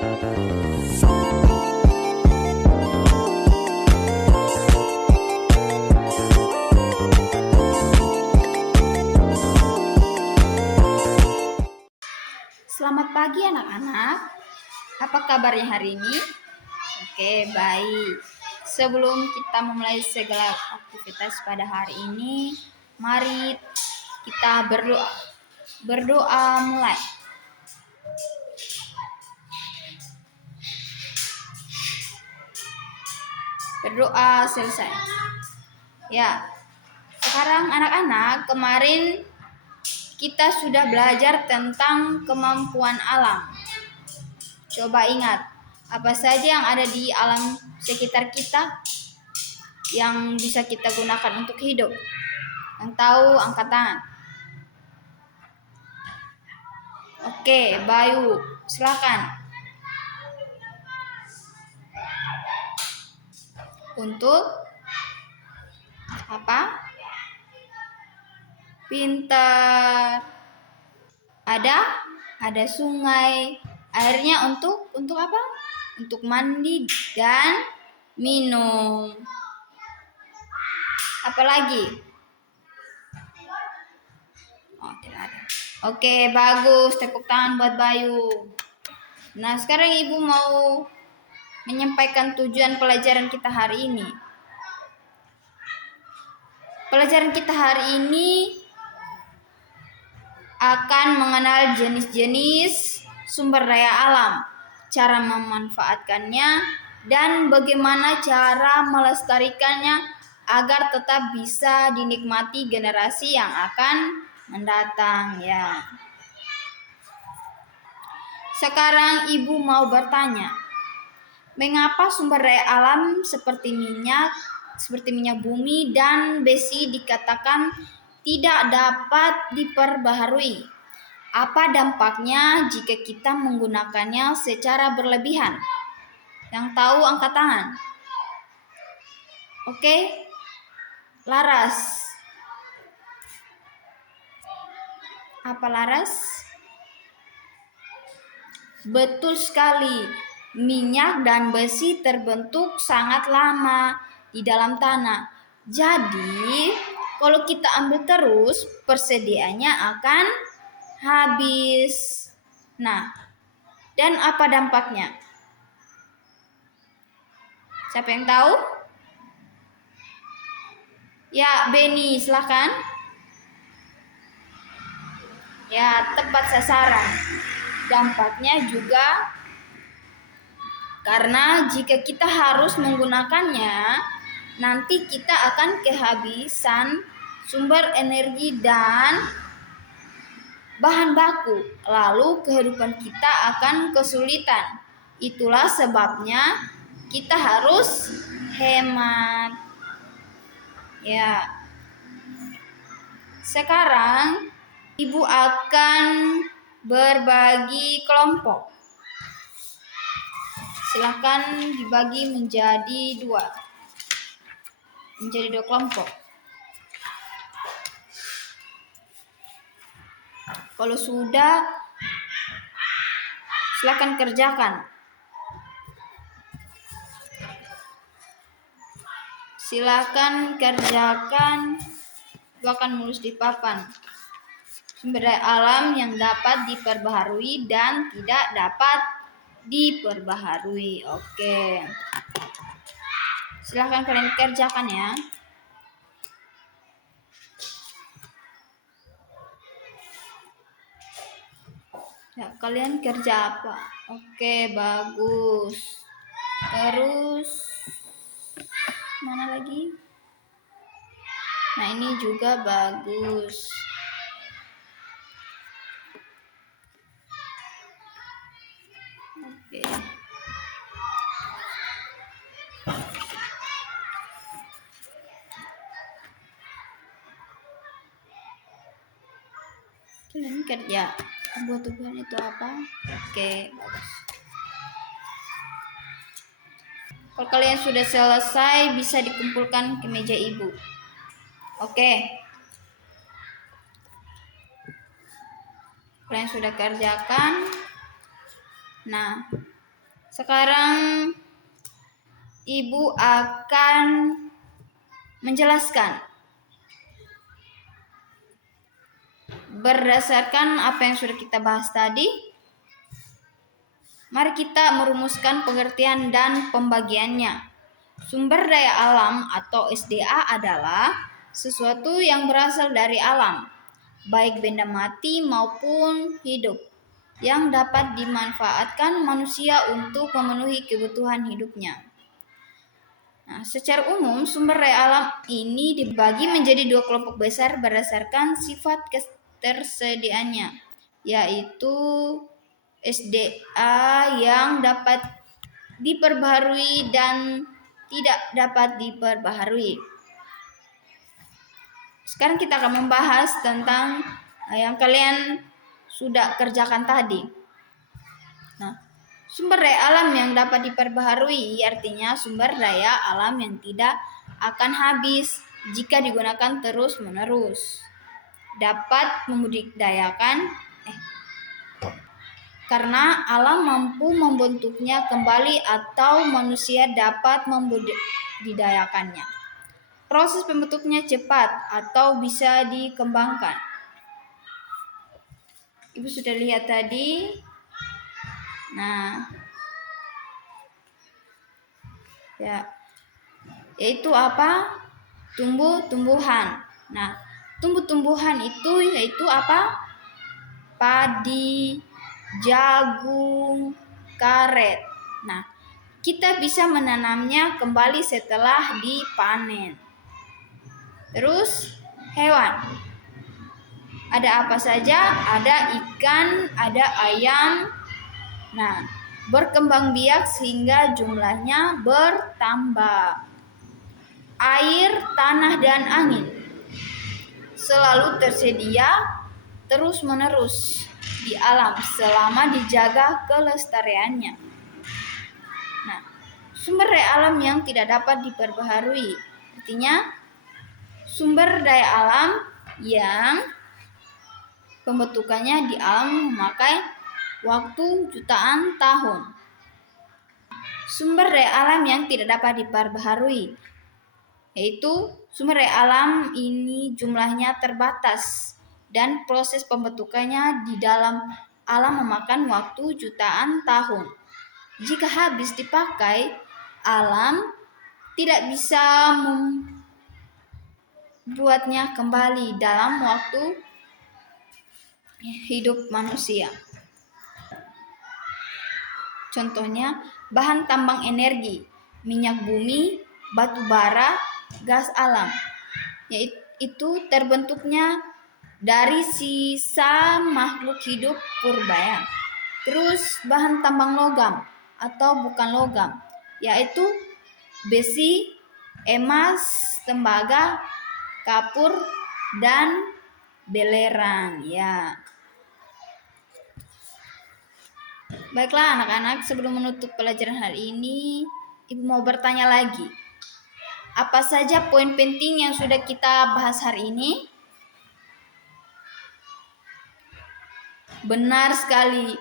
Selamat pagi anak-anak. Apa kabarnya hari ini? Oke, baik. Sebelum kita memulai segala aktivitas pada hari ini, mari kita berdoa. Berdoa mulai. Berdoa selesai. Ya. Sekarang anak-anak, kemarin kita sudah belajar tentang kemampuan alam. Coba ingat, apa saja yang ada di alam sekitar kita yang bisa kita gunakan untuk hidup? Yang tahu angkat tangan. Oke, Bayu, silakan. Untuk apa? Pintar. Ada sungai. Airnya untuk apa? Untuk mandi dan minum. Apalagi? Oh, tidak ada. Oke, bagus. Tepuk tangan buat Bayu. Nah, sekarang Ibu mau menyampaikan tujuan pelajaran kita hari ini. Pelajaran kita hari ini akan mengenal jenis-jenis sumber daya alam, cara memanfaatkannya, dan bagaimana cara melestarikannya agar tetap bisa dinikmati generasi yang akan mendatang ya. Sekarang Ibu mau bertanya, mengapa sumber daya alam seperti minyak bumi dan besi dikatakan tidak dapat diperbaharui? Apa dampaknya jika kita menggunakannya secara berlebihan? Yang tahu angkat tangan. Oke. Laras. Apa Laras? Betul sekali. Minyak dan besi terbentuk sangat lama di dalam tanah. Jadi, kalau kita ambil terus, persediaannya akan habis. Nah, dan apa dampaknya? Siapa yang tahu? Ya, Beni, silakan. Ya, tepat sasaran. Dampaknya juga karena jika kita harus menggunakannya, nanti kita akan kehabisan sumber energi dan bahan baku. Lalu kehidupan kita akan kesulitan. Itulah sebabnya kita harus hemat. Ya. Sekarang Ibu akan berbagi kelompok. Silakan dibagi menjadi dua kelompok. Kalau sudah, silakan kerjakan. Silakan kerjakan. Ibu akan menulis di papan. Sumber daya alam yang dapat diperbaharui dan tidak dapat diperbaharui. Oke. Silakan kalian kerjakan ya. Ya, kalian kerja apa? Oke, bagus. Terus mana lagi? Nah, ini juga bagus. Oke. Kalian kerja. Buat tujuan itu apa? Oke, bagus. Kalau kalian sudah selesai, bisa dikumpulkan ke meja Ibu. Oke. Kalian sudah kerjakan. Nah, Sekarang Ibu akan menjelaskan berdasarkan apa yang sudah kita bahas tadi. Mari kita merumuskan pengertian dan pembagiannya. Sumber daya alam atau SDA adalah sesuatu yang berasal dari alam, baik benda mati maupun hidup, yang dapat dimanfaatkan manusia untuk memenuhi kebutuhan hidupnya. Nah, secara umum, sumber daya alam ini dibagi menjadi dua kelompok besar berdasarkan sifat ketersediaannya, yaitu SDA yang dapat diperbaharui dan tidak dapat diperbaharui. Sekarang kita akan membahas tentang yang kalian sudah kerjakan tadi. Nah, sumber daya alam yang dapat diperbaharui artinya sumber daya alam yang tidak akan habis jika digunakan terus-menerus. Dapat membudidayakan karena alam mampu membentuknya kembali atau manusia dapat membudidayakannya. Proses pembentuknya cepat atau bisa dikembangkan. Ibu sudah lihat tadi. Nah, ya, yaitu apa? Tumbuh-tumbuhan. Nah, tumbuh-tumbuhan itu yaitu apa? Padi, jagung, karet. Nah, kita bisa menanamnya kembali setelah dipanen. Terus, hewan. Ada apa saja? Ada ikan, ada ayam. Nah, berkembang biak sehingga jumlahnya bertambah. Air, tanah, dan angin selalu tersedia terus-menerus di alam selama dijaga kelestariannya. Nah, sumber daya alam yang tidak dapat diperbaharui artinya sumber daya alam yang pembentukannya di alam memakai waktu jutaan tahun. Sumber daya alam yang tidak dapat diperbaharui yaitu sumber daya alam ini jumlahnya terbatas dan proses pembentukannya di dalam alam memakan waktu jutaan tahun. Jika habis dipakai, alam tidak bisa membuatnya kembali dalam waktu hidup manusia. Contohnya, bahan tambang energi, minyak bumi, batu bara, gas alam, yaitu terbentuknya dari sisa makhluk hidup purba. Terus bahan tambang logam atau bukan logam, yaitu besi, emas, tembaga, kapur, dan belerang. Ya. Baiklah anak-anak, sebelum menutup pelajaran hari ini, Ibu mau bertanya lagi. Apa saja poin penting yang sudah kita bahas hari ini? Benar sekali.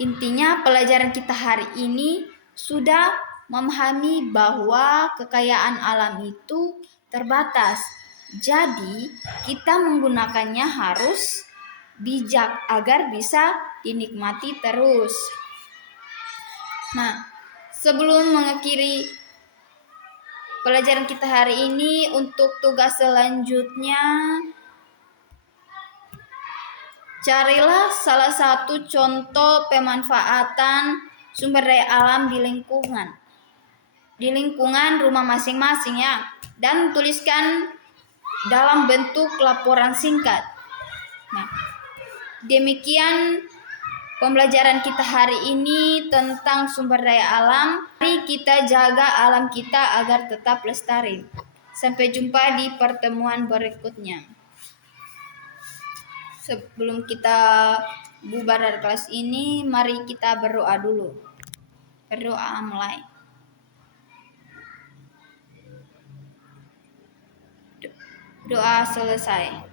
Intinya pelajaran kita hari ini sudah memahami bahwa kekayaan alam itu terbatas. Jadi, kita menggunakannya harus bijak agar bisa dinikmati terus. Nah, sebelum mengakhiri pelajaran kita hari ini, untuk tugas selanjutnya, carilah salah satu contoh pemanfaatan sumber daya alam di lingkungan rumah masing-masing ya, dan tuliskan dalam bentuk laporan singkat. Nah, demikian pembelajaran kita hari ini tentang sumber daya alam. Mari kita jaga alam kita agar tetap lestari. Sampai jumpa di pertemuan berikutnya. Sebelum kita bubar dari kelas ini, mari kita berdoa dulu. Berdoa mulai. Doa selesai.